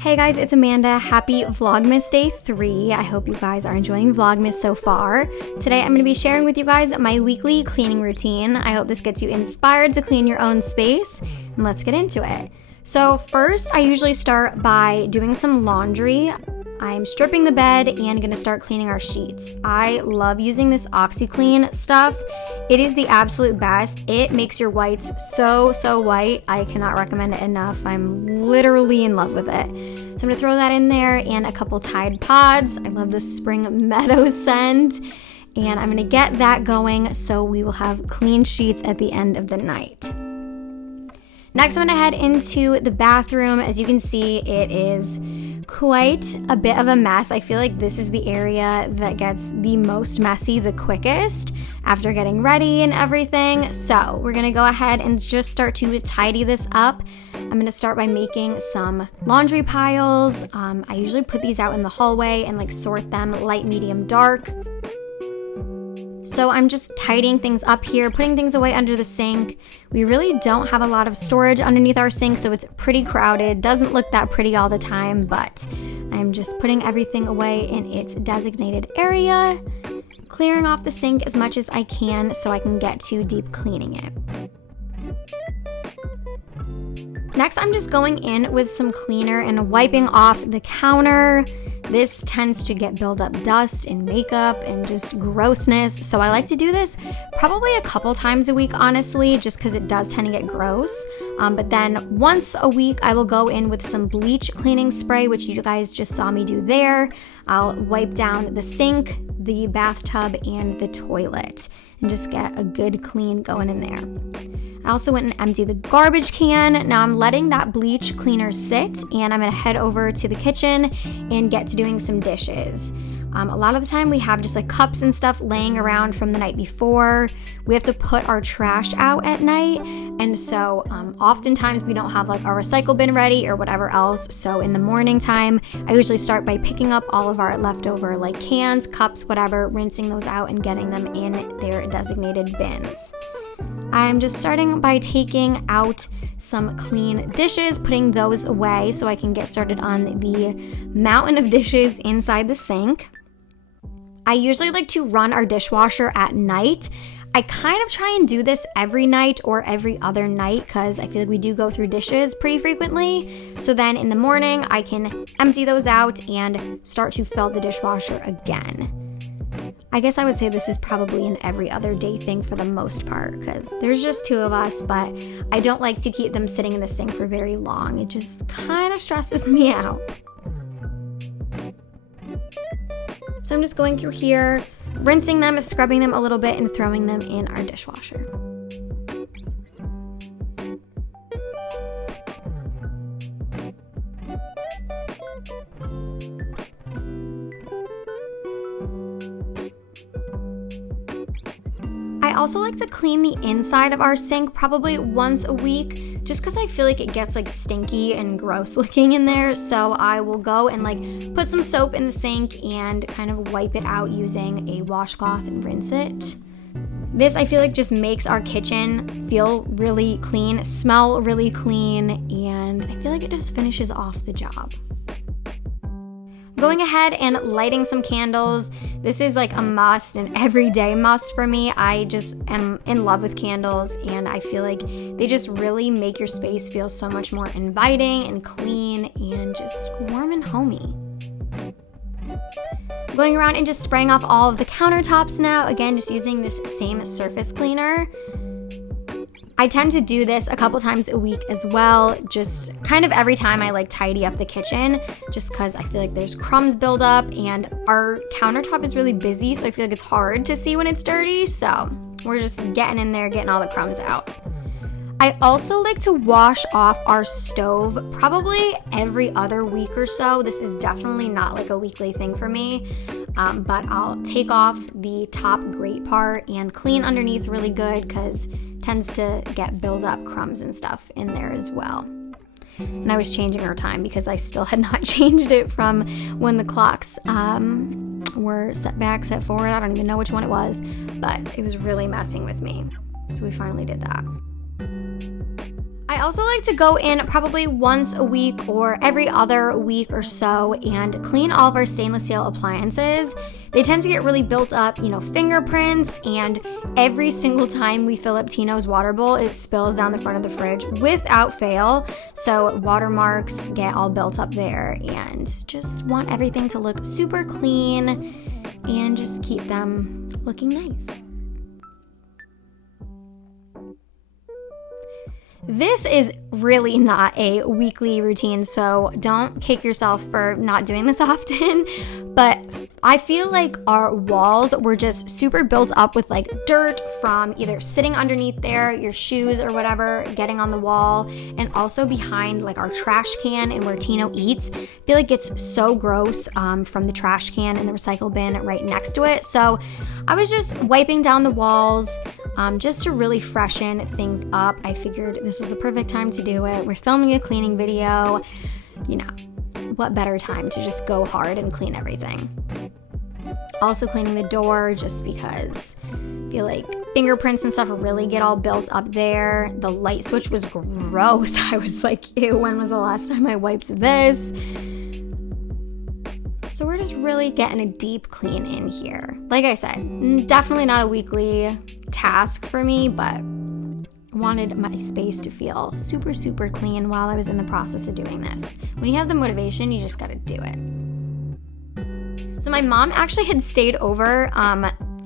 Hey guys, it's Amanda. Happy Vlogmas Day 3. I hope you guys are enjoying Vlogmas so far. Today I'm going to be sharing with you guys my weekly cleaning routine. I hope this gets you inspired to clean your own space, and let's get into it. So first, I usually start by doing some laundry. I'm stripping the bed and going to start cleaning our sheets. I love using this OxyClean stuff. It is the absolute best. It makes your whites so white. I cannot recommend it enough. I'm literally in love with it. So I'm going to throw that in there and a couple Tide Pods. I love the Spring Meadow scent. And I'm going to get that going so we will have clean sheets at the end of the night. Next, I'm going to head into the bathroom. As you can see, it is quite a bit of a mess. I feel like this is the area that gets the most messy the quickest after getting ready and everything. So we're gonna go ahead and just start to tidy this up. I'm gonna start by making some laundry piles. I usually put these out in the hallway and like sort them light, medium, dark. So I'm just tidying things up here, putting things away under the sink. We really don't have a lot of storage underneath our sink, so it's pretty crowded. Doesn't look that pretty all the time, but I'm just putting everything away in its designated area, clearing off the sink as much as I can so I can get to deep cleaning it. Next, I'm just going in with some cleaner and wiping off the counter. This tends to get build up dust and makeup and just grossness. So I like to do this probably a couple times a week, honestly, just because it does tend to get gross. But then once a week, I will go in with some bleach cleaning spray, which you guys just saw me do there. I'll wipe down the sink, the bathtub, and the toilet and just get a good clean going in there. I also went and emptied the garbage can. Now I'm letting that bleach cleaner sit, and I'm gonna head over to the kitchen and get to doing some dishes. A lot of the time we have just like cups and stuff laying around from the night before. We have to put our trash out at night, and so oftentimes we don't have like our recycle bin ready or whatever else. So in the morning time, I usually start by picking up all of our leftover like cans, cups, whatever, rinsing those out and getting them in their designated bins. I'm just starting by taking out some clean dishes, putting those away so I can get started on the mountain of dishes inside the sink. I usually like to run our dishwasher at night. I kind of try and do this every night or every other night because I feel like we do go through dishes pretty frequently. So then in the morning, I can empty those out and start to fill the dishwasher again. I guess I would say this is probably an every other day thing for the most part because there's just two of us, but I don't like to keep them sitting in the sink for very long. It just kind of stresses me out. So I'm just going through here, rinsing them, scrubbing them a little bit, and throwing them in our dishwasher. I also like to clean the inside of our sink probably once a week just because I feel like it gets like stinky and gross looking in there. So I will go and like put some soap in the sink and kind of wipe it out using a washcloth and rinse it. This I feel like just makes our kitchen feel really clean, smell really clean, and I feel like it just finishes off the job. Going ahead and lighting some candles. This is like a must, an everyday must for me. I just am in love with candles, and I feel like they just really make your space feel so much more inviting and clean and just warm and homey. Going around and just spraying off all of the countertops now. Again, just using this same surface cleaner. I tend to do this a couple times a week as well, just kind of every time I like tidy up the kitchen, just because I feel like there's crumbs build up and our countertop is really busy, so I feel like it's hard to see when it's dirty, so we're just getting in there, getting all the crumbs out. I also like to wash off our stove probably every other week or so. This is definitely not like a weekly thing for me, but I'll take off the top grate part and clean underneath really good because tends to get build up crumbs and stuff in there as well. And I was changing our time because I still had not changed it from when the clocks were set forward. I don't even know which one it was, but it was really messing with me. So we finally did that. I I also like to go in probably once a week or every other week or so and clean all of our stainless steel appliances. They tend to get really built up, fingerprints, and every single time we fill up Tino's water bowl, it spills down the front of the fridge without fail. So watermarks get all built up there, and just want everything to look super clean and just keep them looking nice. This is really not a weekly routine, so don't kick yourself for not doing this often, but I feel like our walls were just super built up with like dirt from either sitting underneath there, your shoes or whatever, getting on the wall, and also behind like our trash can and where Tino eats. I feel like it's so gross from the trash can and the recycle bin right next to it. So I was just wiping down the walls just to really freshen things up. I figured this was the perfect time to do it. We're filming a cleaning video, what better time to just go hard and clean everything. Also cleaning the door just because I feel like fingerprints and stuff really get all built up there. The light switch was gross. I was like, ew, when was the last time I wiped this? So we're just really getting a deep clean in here. Like I said, definitely not a weekly task for me, but I wanted my space to feel super, super clean while I was in the process of doing this. When you have the motivation, you just gotta do it. So my mom actually had stayed over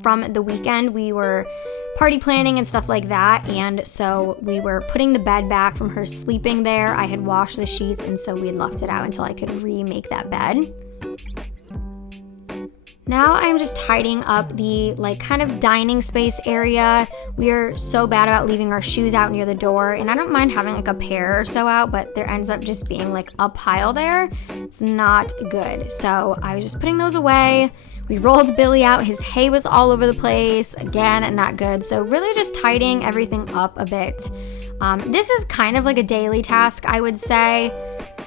from the weekend. We were party planning and stuff like that, and so we were putting the bed back from her sleeping there. I had washed the sheets, and so we had left it out until I could remake that bed. Now I'm just tidying up the kind of dining space area. We are so bad about leaving our shoes out near the door, and I don't mind having a pair or so out, but there ends up just being a pile there. It's not good. So I was just putting those away. We rolled Billy out. His hay was all over the place. Again, not good. So really just tidying everything up a bit. This is kind of like a daily task, I would say.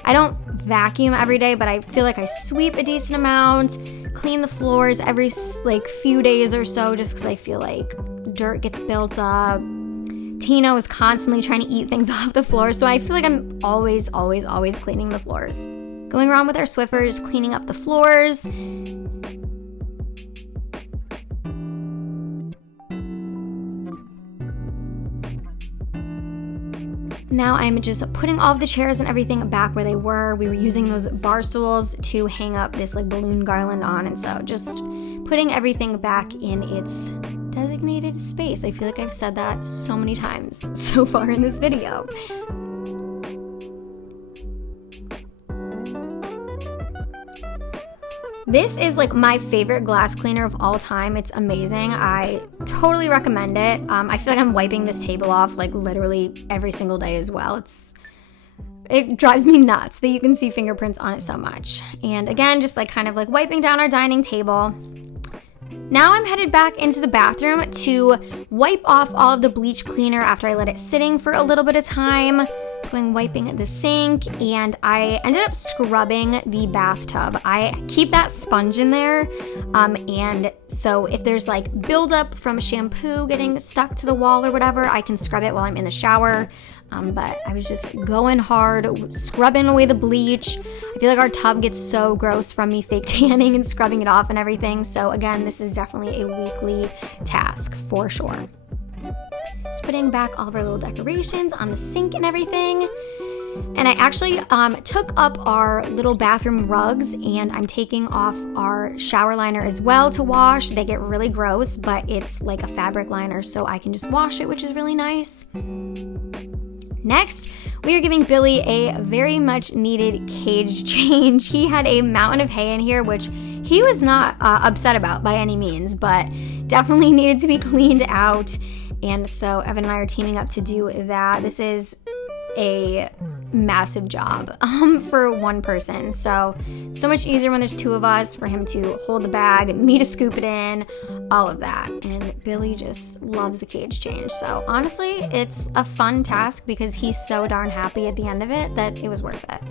I don't vacuum every day, but I feel like I sweep a decent amount, clean the floors every few days or so, just because I feel like dirt gets built up. Tino is constantly trying to eat things off the floor, so I feel like I'm always cleaning the floors. Going around with our Swiffers, cleaning up the floors. Now I'm just putting all of the chairs and everything back where they were. We were using those bar stools to hang up this balloon garland on, and so just putting everything back in its designated space. I feel like I've said that so many times so far in this video. This is my favorite glass cleaner of all time. It's amazing. I totally recommend it. I feel like I'm wiping this table off literally every single day as well. It drives me nuts that you can see fingerprints on it so much. And again, just kind of wiping down our dining table. Now I'm headed back into the bathroom to wipe off all of the bleach cleaner after I let it sitting for a little bit of time. Going wiping the sink, and I ended up scrubbing the bathtub. I keep that sponge in there, and so if there's buildup from shampoo getting stuck to the wall or whatever, I can scrub it while I'm in the shower. But I was just going hard, scrubbing away the bleach. I feel like our tub gets so gross from me fake tanning and scrubbing it off and everything. So again, this is definitely a weekly task for sure. Just putting back all of our little decorations on the sink and everything. And I actually took up our little bathroom rugs, and I'm taking off our shower liner as well to wash. They get really gross, but it's a fabric liner, so I can just wash it, which is really nice. Next, we are giving Billy a very much needed cage change. He had a mountain of hay in here, which he was not upset about by any means, but definitely needed to be cleaned out. And so Evan and I are teaming up to do that. This is a massive job for one person. So much easier when there's two of us, for him to hold the bag, me to scoop it in, all of that. And Billy just loves a cage change. So honestly, it's a fun task because he's so darn happy at the end of it that it was worth it.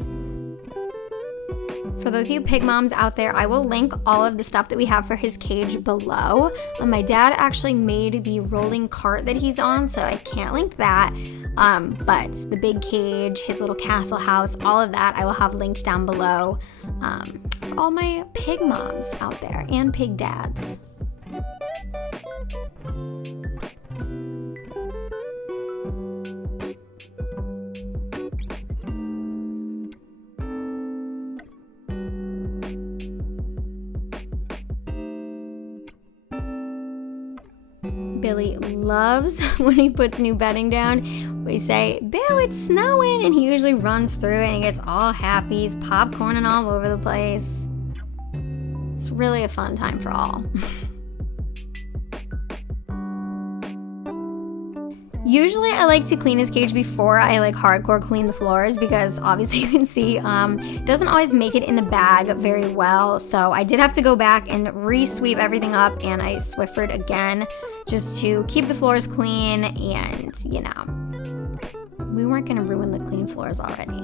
For those of you pig moms out there, I will link all of the stuff that we have for his cage below. My dad actually made the rolling cart that he's on, so I can't link that. But the big cage, his little castle house, all of that I will have linked down below for all my pig moms out there and pig dads. Billy loves when he puts new bedding down. We say, Bill, it's snowing, and he usually runs through it and he gets all happy. He's popcorning all over the place. It's really a fun time for all. Usually I like to clean his cage before I like hardcore clean the floors because obviously you can see it doesn't always make it in the bag very well. So I did have to go back and re-sweep everything up, and I Swiffered again just to keep the floors clean, and you know, we weren't gonna ruin the clean floors already.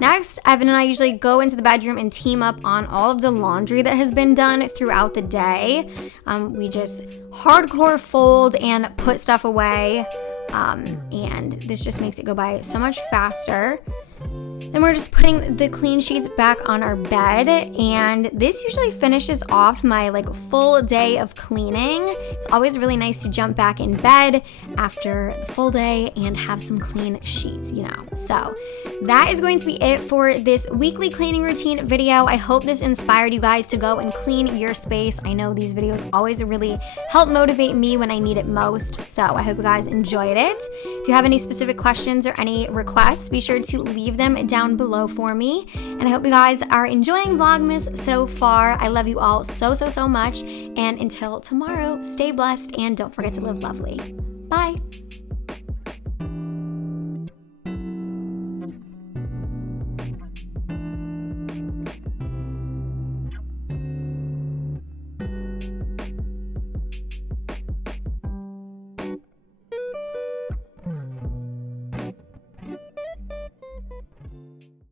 Next, Evan and I usually go into the bedroom and team up on all of the laundry that has been done throughout the day. We just hardcore fold and put stuff away, and this just makes it go by so much faster. Then we're just putting the clean sheets back on our bed, and this usually finishes off my like full day of cleaning. It's always really nice to jump back in bed after the full day and have some clean sheets, you know. So that is going to be it for this weekly cleaning routine video. I hope this inspired you guys to go and clean your space. I know these videos always really help motivate me when I need it most, so I hope you guys enjoyed it. If you have any specific questions or any requests, be sure to leave them down below for me, and I hope you guys are enjoying Vlogmas so far. I love you all so much, and until tomorrow, stay blessed and don't forget to live lovely. Bye.